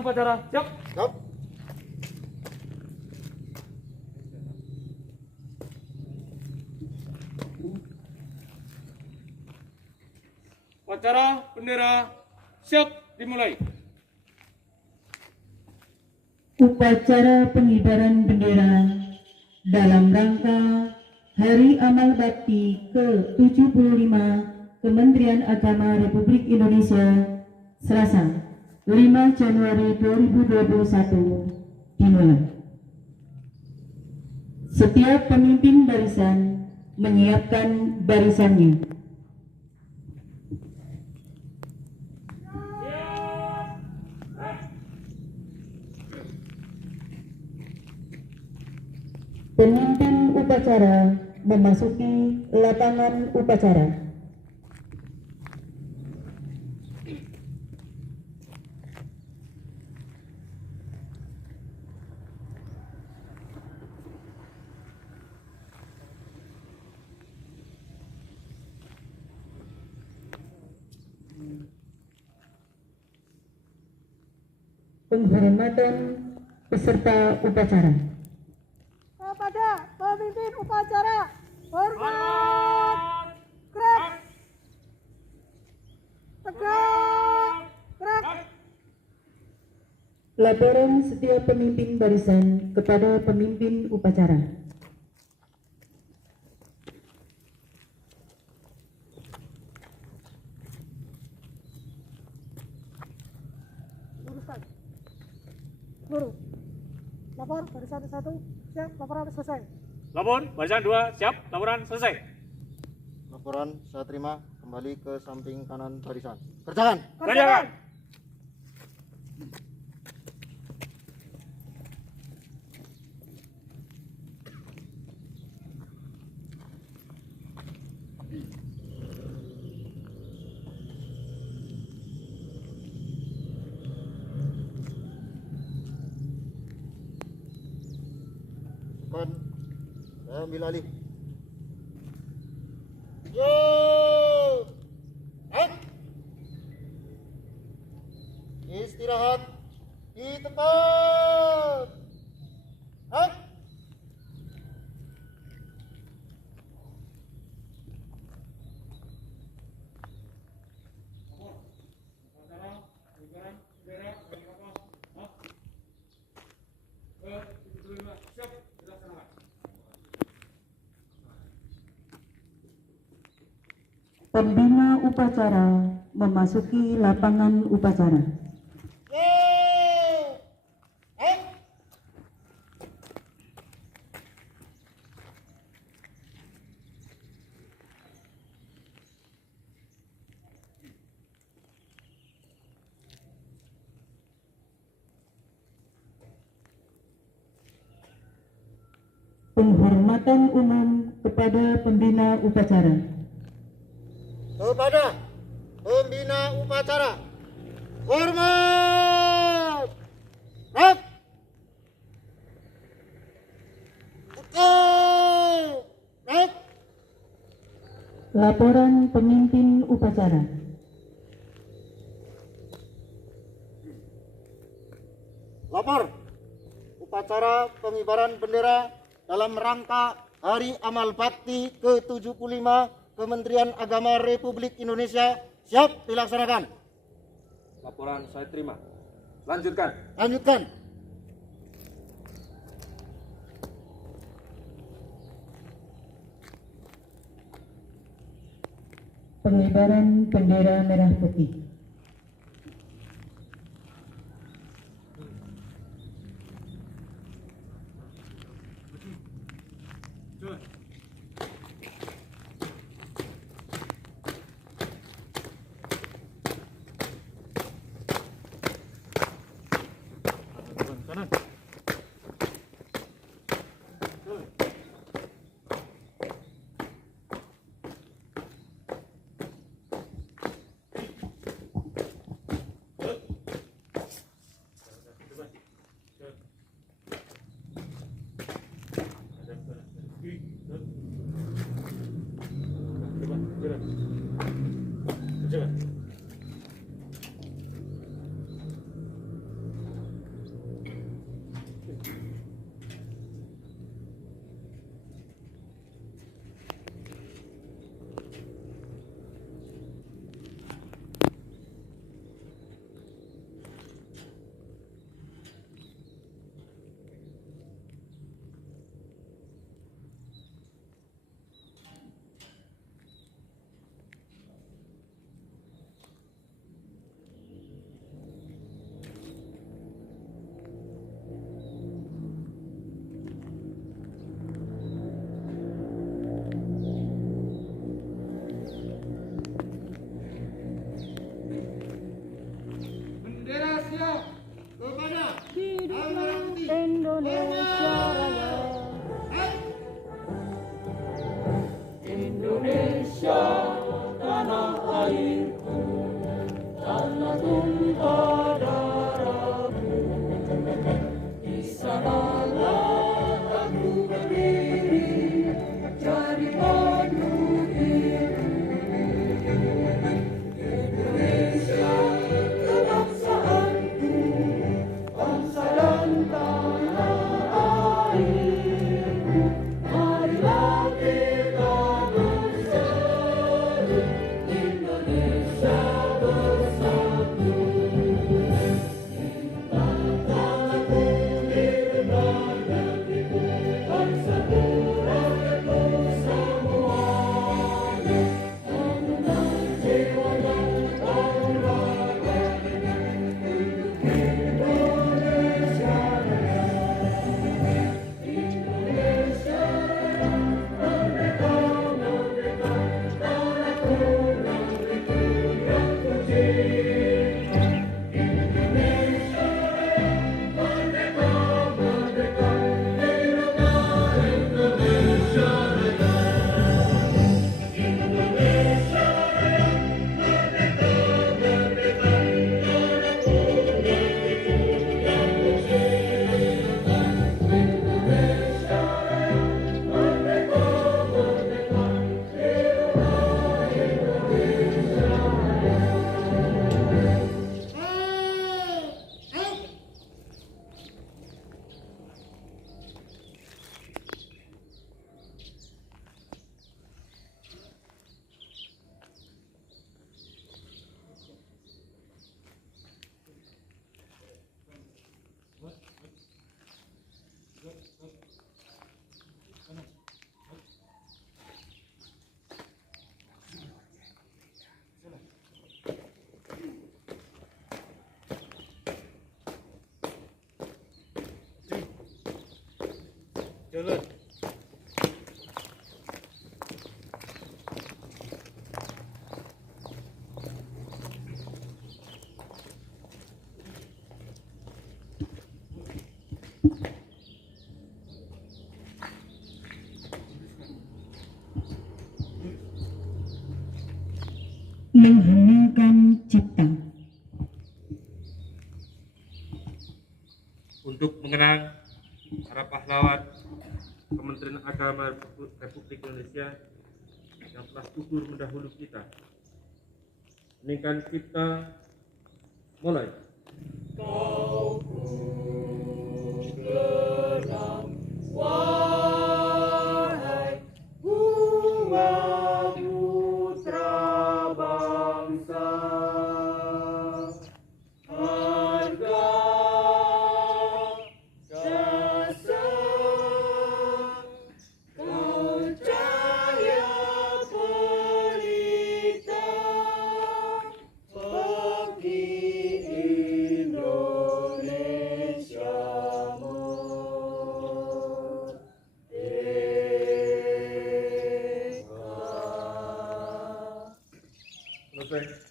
lapangan upacara. Siap. Siap. Upacara bendera siap dimulai. Upacara pengibaran bendera dalam rangka Hari Amal Bakti ke-75 Kementerian Agama Republik Indonesia Selasa 5 Januari 2021 dimulai. Setiap pemimpin barisan menyiapkan barisannya. Pemimpin upacara memasuki lapangan upacara. Penghormatan peserta upacara. Kepada pemimpin upacara, hormat, gerak, tegak, gerak. Laporan setiap pemimpin barisan kepada pemimpin upacara. Luruskan. Lurus. Lapor barisan 1, siap, laporan selesai. Lapor barisan 2 siap. Laporan selesai. Laporan saya terima, kembali ke samping kanan barisan. Kerjakan. Kerjakan. Depan, saya ambil alih. Yo, istirahat di tempat. Pembina upacara memasuki lapangan upacara. Penghormatan umum kepada pembina upacara. Kepada pembina upacara, hormat, gerak, tegak, gerak. Laporan pemimpin upacara. Lapor upacara pengibaran bendera dalam rangka Hari Amal Bakti ke-75 Kementerian Agama Republik Indonesia siap dilaksanakan. Laporan saya terima. Lanjutkan. Lanjutkan. Pengibaran bendera merah putih. Kanan. Dulur. Mengheningkan cipta. Untuk mengenang para pahlawan Kementerian Agama Republik Indonesia yang telah gugur mendahulu kita. Heningkan cipta, mulai. Selesai.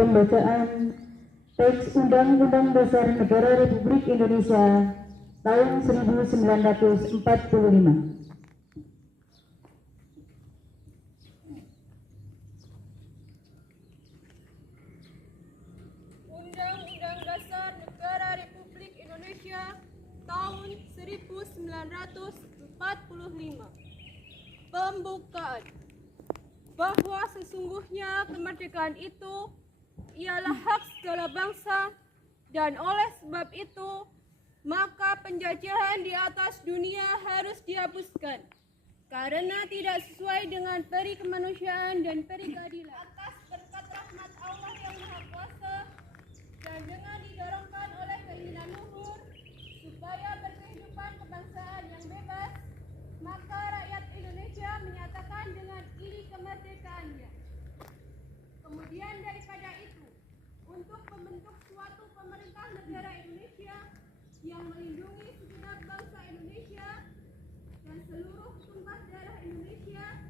Pembacaan teks Undang-Undang Dasar Negara Republik Indonesia tahun 1945. Undang-Undang Dasar Negara Republik Indonesia tahun 1945. Pembukaan. Bahwa sesungguhnya kemerdekaan itu ialah hak segala bangsa, dan oleh sebab itu maka penjajahan di atas dunia harus dihapuskan karena tidak sesuai dengan peri kemanusiaan dan peri keadilan. Atas berkat rahmat Allah yang Maha Kuasa dan dengan didorongkan oleh keinginan luhur supaya berkehidupan kebangsaan yang bebas, maka rakyat Indonesia menyatakan dengan ini kemerdekaannya. Kemudian daripada itu, untuk membentuk suatu pemerintah negara Indonesia yang melindungi segenap bangsa Indonesia dan seluruh tumpah darah Indonesia,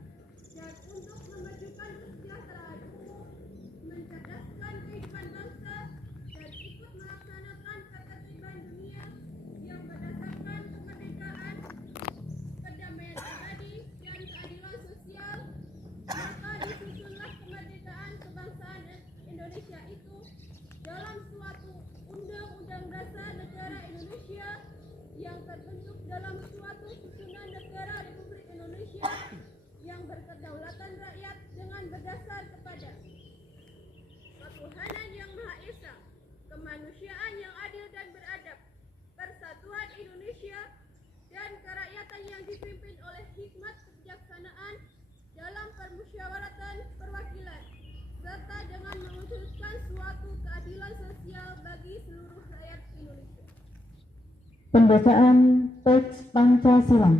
dan untuk memajukan kesejahteraan umum, mencerdaskan kehidupan bangsa, dan ikut melaksanakan ketertiban dunia yang berdasarkan kemerdekaan, kedamaian abadi, dan keadilan sosial, maka disusunlah kemerdekaan kebangsaan Indonesia itu dalam suatu Undang-Undang Dasar Negara Indonesia yang terbentuk dalam suatu susunan negara Republik Indonesia yang berkedaulatan rakyat dengan berdasar kepada ketuhanan yang Maha Esa, kemanusiaan yang adil dan beradab, persatuan Indonesia, dan kerakyatan yang dipimpin oleh hikmat kebijaksanaan dalam permusyawaratan perwakilan, serta dengan mewujudkan suatu keadilan sosial bagi seluruh rakyat Indonesia. Pembacaan teks Pancasila.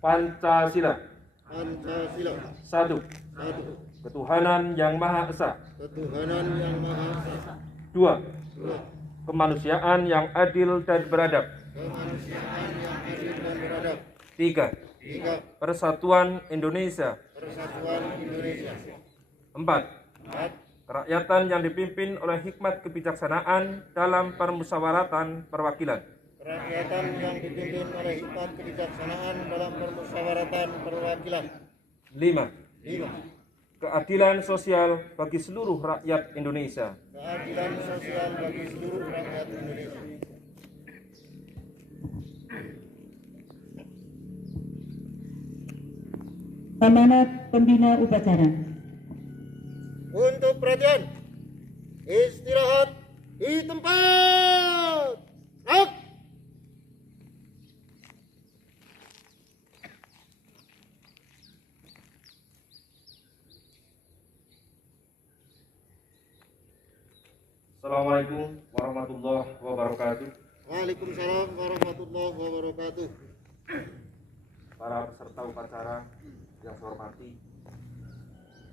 Pancasila. Pancasila. 1. 1. Ketuhanan yang Maha Esa. Ketuhanan yang Maha Esa. 2. 2. Kemanusiaan yang adil dan beradab. Kemanusiaan yang adil dan beradab. 3. 3. Persatuan Indonesia. Persatuan Indonesia. 4. 4. Kerakyatan yang dipimpin oleh hikmat kebijaksanaan dalam permusyawaratan perwakilan. Kerakyatan yang dipimpin oleh hikmat kebijaksanaan dalam permusyawaratan perwakilan. 5. 5. Keadilan sosial bagi seluruh rakyat Indonesia. Keadilan sosial bagi seluruh rakyat Indonesia. Amanat Pembina Upacara. Untuk perhatian, istirahat di tempat. Naik. Assalamualaikum warahmatullahi wabarakatuh. Waalaikumsalam warahmatullahi wabarakatuh. Para peserta upacara yang saya hormati,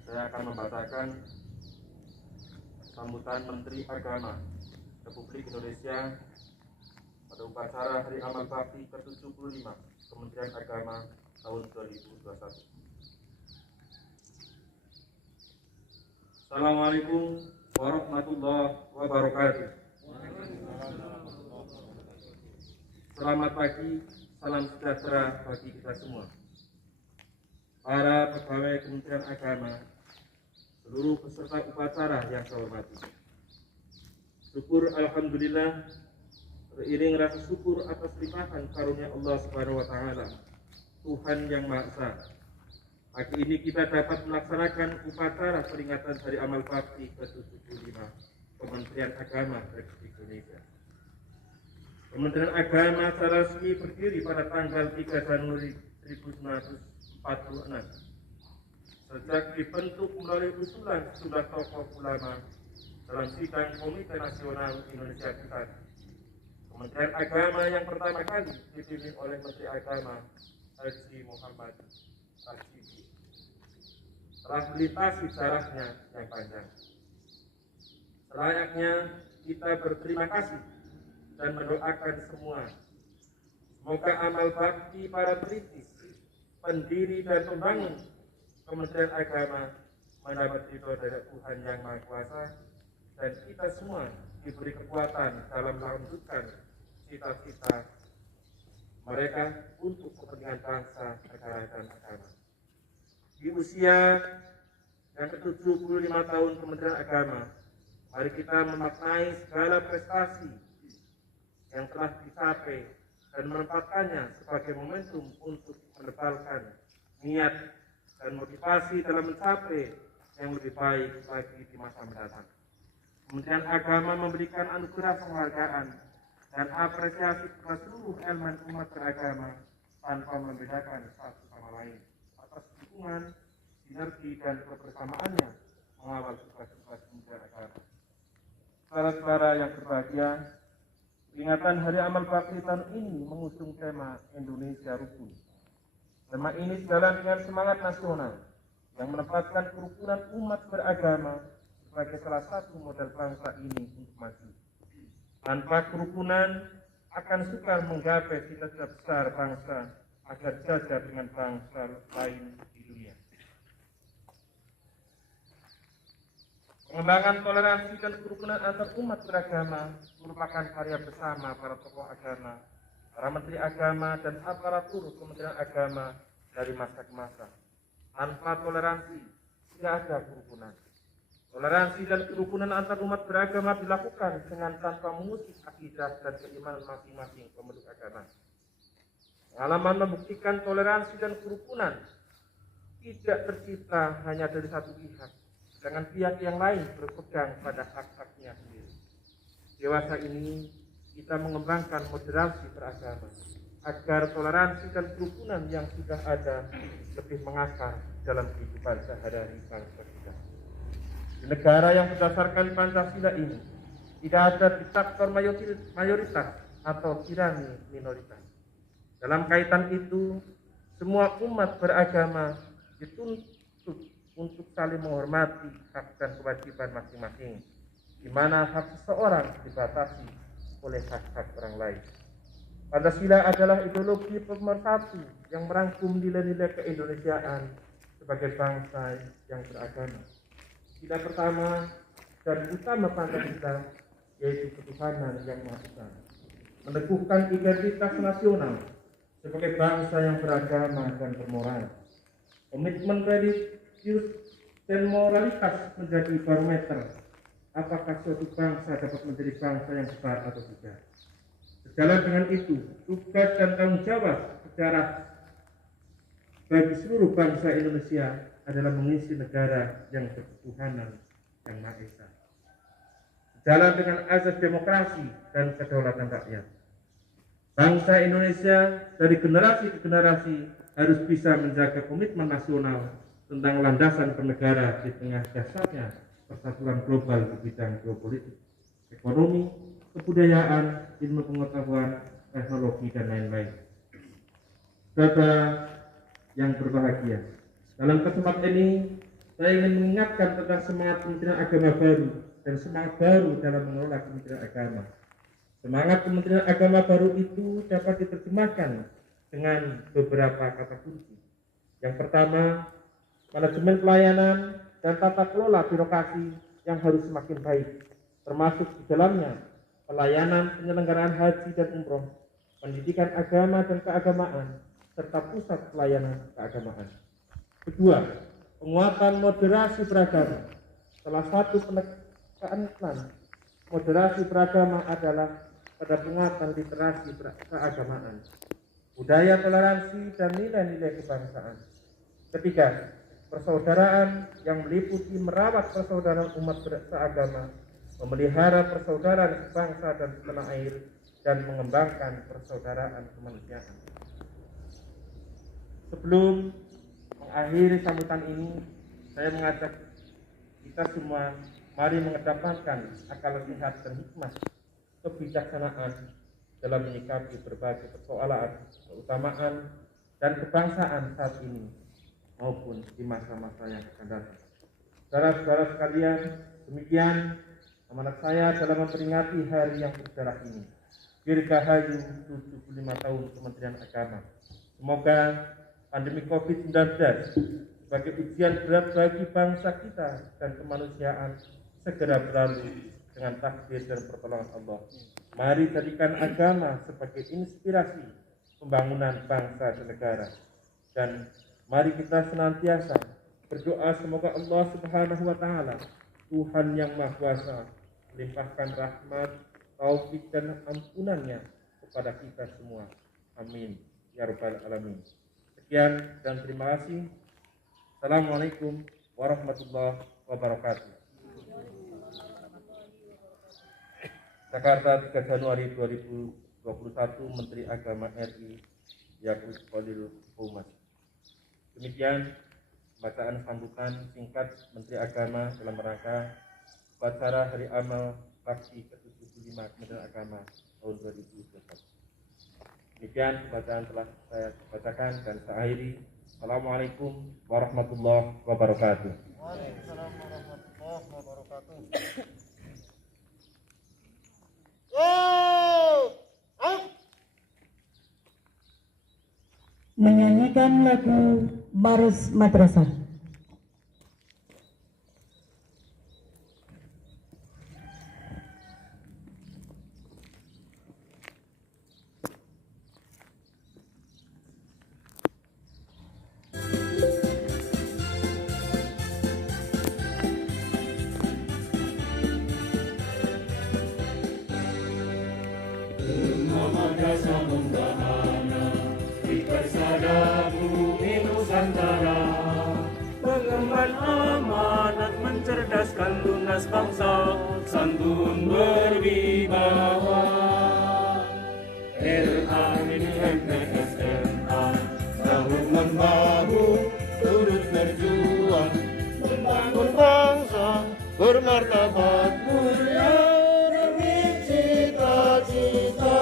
saya akan membacakan sambutan Menteri Agama Republik Indonesia pada upacara Hari Amal Bakti ke-75 Kementerian Agama tahun 2021. Assalamualaikum warahmatullahi wabarakatuh. Selamat pagi, salam sejahtera bagi kita semua. Para pegawai Kementerian Agama, seluruh peserta upacara yang saya hormati. Syukur alhamdulillah, beriring rasa syukur atas limpahan karunia Allah Subhanahu wa taala, Tuhan yang Maha Esa. Pagi ini kita dapat melaksanakan upacara peringatan Hari Amal Bakti ke-75 Kementerian Agama Republik Indonesia. Kementerian Agama secara resmi berdiri pada tanggal 3 Januari 1946. Sejak dibentuk melalui usulan sejumlah tokoh ulama dalam sidang Komite Nasional Indonesia Pusat. Kementerian Agama yang pertama kali dipimpin oleh Menteri Agama Haji Muhammad Rasyidi telah melintasi sejarahnya yang panjang. Selayaknya kita berterima kasih dan mendoakan semua, semoga amal bakti para perintis, pendiri dan pembangun Kementerian Agama mendapat ridho dari Tuhan yang Maha Kuasa, dan kita semua diberi kekuatan dalam melanjutkan cita-cita mereka untuk kepentingan bangsa, negara, dan agama. Di usia yang ke-75 tahun Kementerian Agama, mari kita memaknai segala prestasi yang telah dicapai dan menempatkannya sebagai momentum untuk menebalkan niat dan motivasi dalam mencapai yang lebih baik lagi di masa mendatang. Kementerian Agama memberikan anugerah penghargaan dan apresiasi kepada seluruh elemen umat beragama tanpa membedakan satu sama lain atas dukungan, sinergi, dan kebersamaannya mengawal tugas-tugas Kementerian Agama. Saudara-saudara yang berbahagia, peringatan Hari Amal Bakti tahun ini mengusung tema Indonesia Rukun. Tema ini sejalan dengan semangat nasional yang menempatkan kerukunan umat beragama sebagai salah satu modal bangsa ini untuk maju. Tanpa kerukunan akan sukar menggapai cita-cita besar bangsa agar sejajar dengan bangsa lain di dunia. Pengembangan toleransi dan kerukunan antar umat beragama merupakan karya bersama para tokoh agama, para menteri agama, dan aparatur Kementerian Agama dari masa ke masa. Tanpa toleransi tidak ada kerukunan. Toleransi dan kerukunan antar umat beragama dilakukan dengan tanpa mengusik akidah dan keimanan masing-masing pemeluk agama. Pengalaman membuktikan toleransi dan kerukunan tidak tercipta hanya dari satu pihak, sedangkan pihak yang lain berpegang pada hak-haknya sendiri. Dewasa ini kita mengembangkan moderasi beragama agar toleransi dan kerukunan yang sudah ada lebih mengakar dalam kehidupan sehari-hari bangsa kita. Di negara yang berdasarkan Pancasila ini tidak ada diktator mayoritas atau tirani minoritas. Dalam kaitan itu, semua umat beragama dituntut untuk saling menghormati hak dan kewajiban masing-masing, di mana hak seseorang dibatasi oleh hak-hak orang lain. Pancasila adalah ideologi pemersatu yang merangkum nilai-nilai keindonesiaan sebagai bangsa yang beragama. Nilai pertama dan utama Pancasila yaitu ketuhanan yang Maha Esa, meneguhkan identitas nasional sebagai bangsa yang beragama dan bermoral. Komitmen religius dan moralitas menjadi barometer apakah suatu bangsa dapat menjadi bangsa yang besar atau tidak. Sejalan dengan itu, tugas dan tanggung jawab sejarah bagi seluruh bangsa Indonesia adalah mengisi negara yang berketuhanan yang Maha Esa. Sejalan dengan azas demokrasi dan kedaulatan rakyat, bangsa Indonesia dari generasi ke generasi harus bisa menjaga komitmen nasional tentang landasan bernegara di tengah dasarnya persatuan global di bidang geopolitik. ekonomi, kebudayaan, ilmu pengetahuan, teknologi, dan lain-lain. Saudara yang berbahagia, dalam kesempatan ini saya ingin mengingatkan tentang semangat Kementerian Agama baru dan semangat baru dalam mengelola Kementerian Agama. Semangat Kementerian Agama baru itu dapat diterjemahkan dengan beberapa kata kunci. Yang pertama, manajemen pelayanan dan tata kelola birokrasi yang harus semakin baik, termasuk di dalamnya pelayanan penyelenggaraan haji dan umroh, pendidikan agama dan keagamaan, serta pusat pelayanan keagamaan. Kedua, penguatan moderasi beragama. Salah satu penekanan moderasi beragama adalah pada penguatan literasi keagamaan, budaya toleransi, dan nilai-nilai kebangsaan. Ketiga, persaudaraan yang meliputi merawat persaudaraan umat beragama, memelihara persaudaraan bangsa dan tanah air, dan mengembangkan persaudaraan kemanusiaan. Sebelum mengakhiri sambutan ini, saya mengajak kita semua, mari mengedepankan akal sehat dan hikmah kebijaksanaan dalam menyikapi berbagai persoalan, keutamaan, dan kebangsaan saat ini maupun di masa-masa yang akan datang. Saudara-saudara sekalian, demikian amanat saya dalam memperingati hari yang bersejarah ini. Dirgahayu 75 tahun Kementerian Agama. Semoga pandemi COVID-19 sebagai ujian berat bagi bangsa kita dan kemanusiaan segera berlalu dengan takdir dan pertolongan Allah. Mari jadikan agama sebagai inspirasi pembangunan bangsa dan negara. Dan mari kita senantiasa berdoa semoga Allah Subhanahu wa Ta'ala, Tuhan yang Maha Kuasa, melimpahkan rahmat, taufik, dan ampunannya kepada kita semua. Amin ya rabbal alamin. Sekian dan terima kasih. Assalamualaikum warahmatullahi wabarakatuh. Jakarta, 3 Januari 2021, Menteri Agama RI Yakut Khalil Humas. Demikian bacaan sambutan singkat Menteri Agama dalam rangka upacara Hari Amal Bakti ke-75 Kementerian Agama tahun 2021. Demikian bacaan telah saya bacakan dan saya akhiri. Assalamualaikum warahmatullahi wabarakatuh. Waalaikumsalam warahmatullahi wabarakatuh. Menyanyikan lagu Barus Madrasah. Madrasah membahana di persada bumi Nusantara, mengemban amanat mencerdaskan lunas bangsa, santun berwibawa. LAMPSMA bahu membahu turut berjuang membangun bangsa bermartabat mulia demi cita-cita.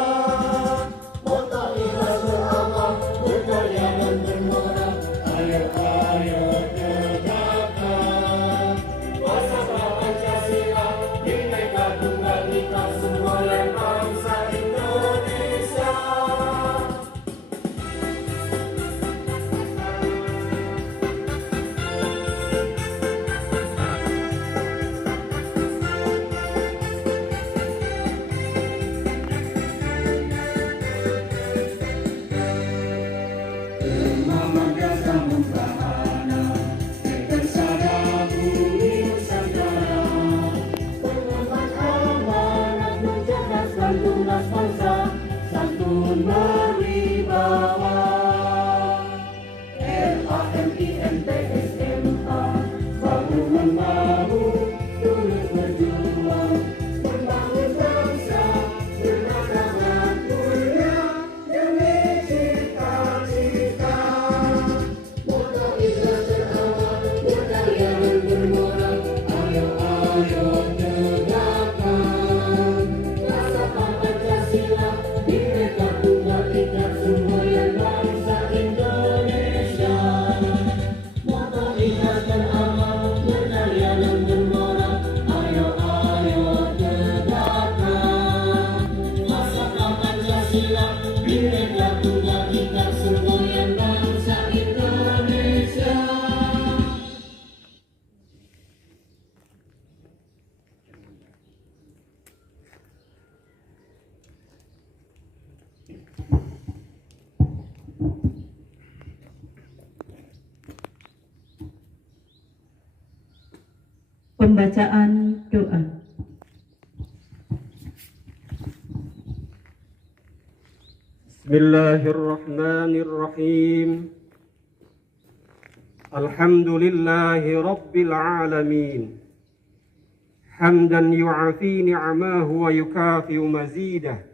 Ingatlah tunggal kita semboyan bangsa Indonesia. Pembacaan doa. Bismillahirrahmanirrahim. Alhamdulillahi Rabbil alamin. Hamdan yu'afi ni'amahu wa yukafi mazidah.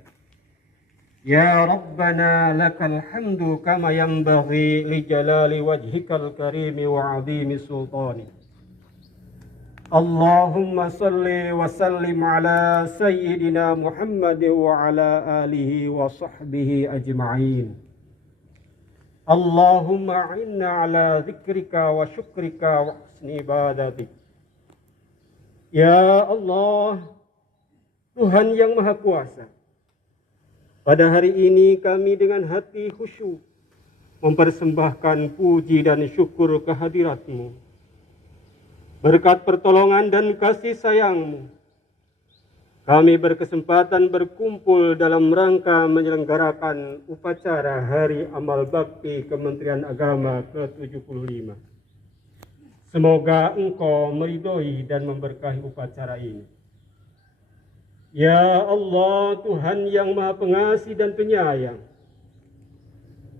Ya Rabbana lakal hamdu kama yanbaghi li jalali wajhikal karimi wa 'azimi sultanik. Allahumma salli wa sallim ala sayyidina Muhammad wa ala alihi wa sahbihi ajma'in. Allahumma inna ala zikrika wa syukrika wa husni ibadatik. Ya Allah, Tuhan yang Maha Kuasa, pada hari ini kami dengan hati khusyuk mempersembahkan puji dan syukur kehadirat-Mu. Berkat pertolongan dan kasih sayang-Mu, kami berkesempatan berkumpul dalam rangka menyelenggarakan upacara Hari Amal Bakti Kementerian Agama ke-75. Semoga Engkau meridhoi dan memberkahi upacara ini. Ya Allah, Tuhan yang Maha Pengasih dan Penyayang,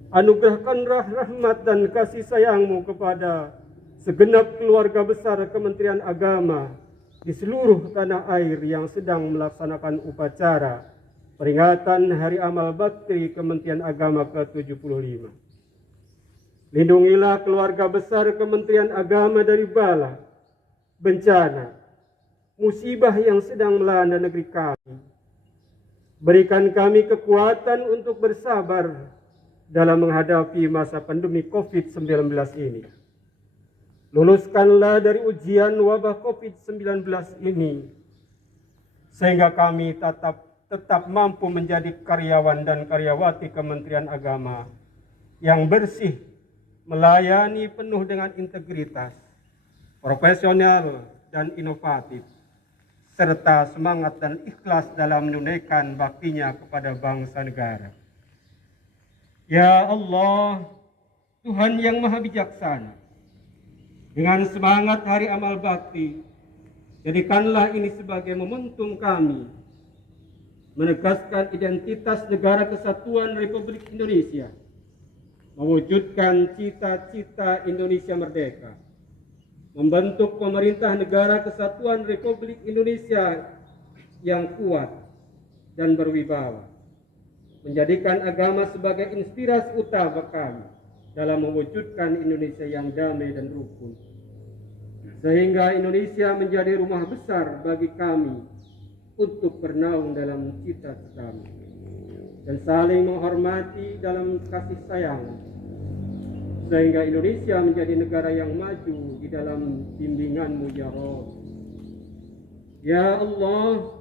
anugerahkanlah rahmat dan kasih sayang-Mu kepada segenap keluarga besar Kementerian Agama di seluruh tanah air yang sedang melaksanakan upacara peringatan Hari Amal Bakti Kementerian Agama ke-75. Lindungilah keluarga besar Kementerian Agama dari bala, bencana, musibah yang sedang melanda negeri kami. Berikan kami kekuatan untuk bersabar dalam menghadapi masa pandemi COVID-19 ini. Luluskanlah dari ujian wabah COVID-19 ini, sehingga kami tetap mampu menjadi karyawan dan karyawati Kementerian Agama yang bersih, melayani penuh dengan integritas, profesional dan inovatif, serta semangat dan ikhlas dalam menunaikan baktinya kepada bangsa negara. Ya Allah, Tuhan yang Maha Bijaksana, dengan semangat Hari Amal Bakti, jadikanlah ini sebagai momentum kami menegaskan identitas Negara Kesatuan Republik Indonesia, mewujudkan cita-cita Indonesia merdeka, membentuk pemerintah Negara Kesatuan Republik Indonesia yang kuat dan berwibawa, menjadikan agama sebagai inspirasi utama kami dalam mewujudkan Indonesia yang damai dan rukun, sehingga Indonesia menjadi rumah besar bagi kami untuk bernaung dalam cita-citamu dan saling menghormati dalam kasih sayang, sehingga Indonesia menjadi negara yang maju di dalam bimbingan-Mu ya Rabb. Ya Allah,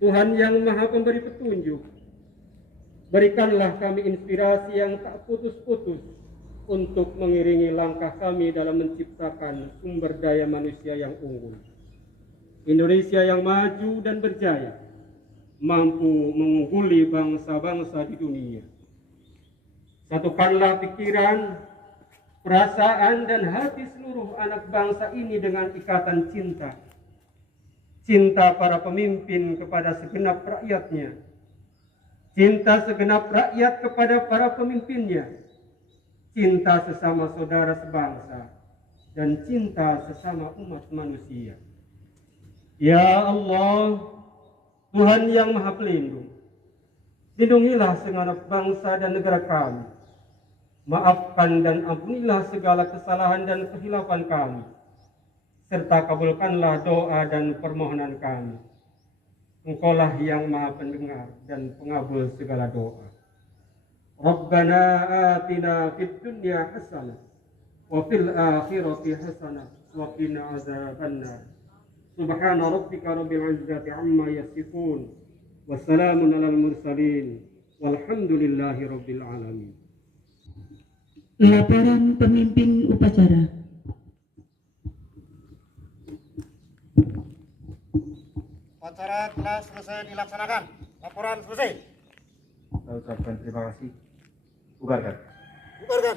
Tuhan yang Maha Pemberi petunjuk, berikanlah kami inspirasi yang tak putus-putus untuk mengiringi langkah kami dalam menciptakan sumber daya manusia yang unggul. Indonesia yang maju dan berjaya, mampu mengungguli bangsa-bangsa di dunia. Satukanlah pikiran, perasaan, dan hati seluruh anak bangsa ini dengan ikatan cinta. Cinta para pemimpin kepada segenap rakyatnya, cinta segenap rakyat kepada para pemimpinnya, cinta sesama saudara sebangsa, dan cinta sesama umat manusia. Ya Allah, Tuhan yang Maha Pelindung, lindungilah segenap bangsa dan negara kami. Maafkan dan ampunilah segala kesalahan dan kehilafan kami, serta kabulkanlah doa dan permohonan kami. Engkaulah yang Maha Pendengar dan pengabul segala doa. Rabbana atina fid dunya hasanah wa fil akhirati hasanah wa qina azabannar. Subhana rabbika rabbil izzati amma yasifun wa salamun alal mursalin Walhamdulillahirabbil alamin. Laporan pemimpin upacara. Upacara telah selesai dilaksanakan. Laporan selesai. Saya ucapkan terima kasih. Bubarkan. Bubarkan.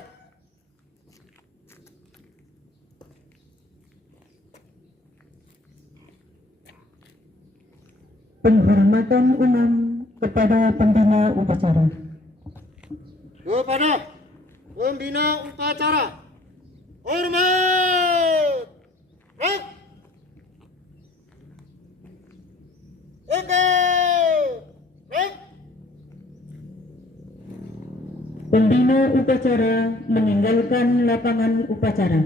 Penghormatan umum kepada pembina upacara. Kepada pembina upacara. Hormat. Rek. Oke. Rek. Pembina upacara meninggalkan lapangan upacara.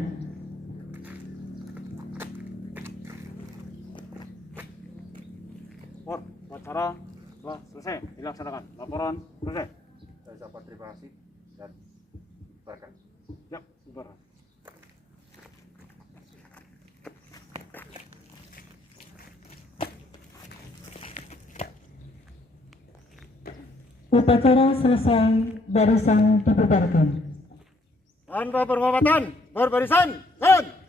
Upacara telah selesai dilaksanakan. Laporan selesai. Saya ucapkan terima kasih dan bubarkan. Siap, bubar. Upacara selesai, barisan dibubarkan. Tanpa penghormatan, berbarisan. Zen.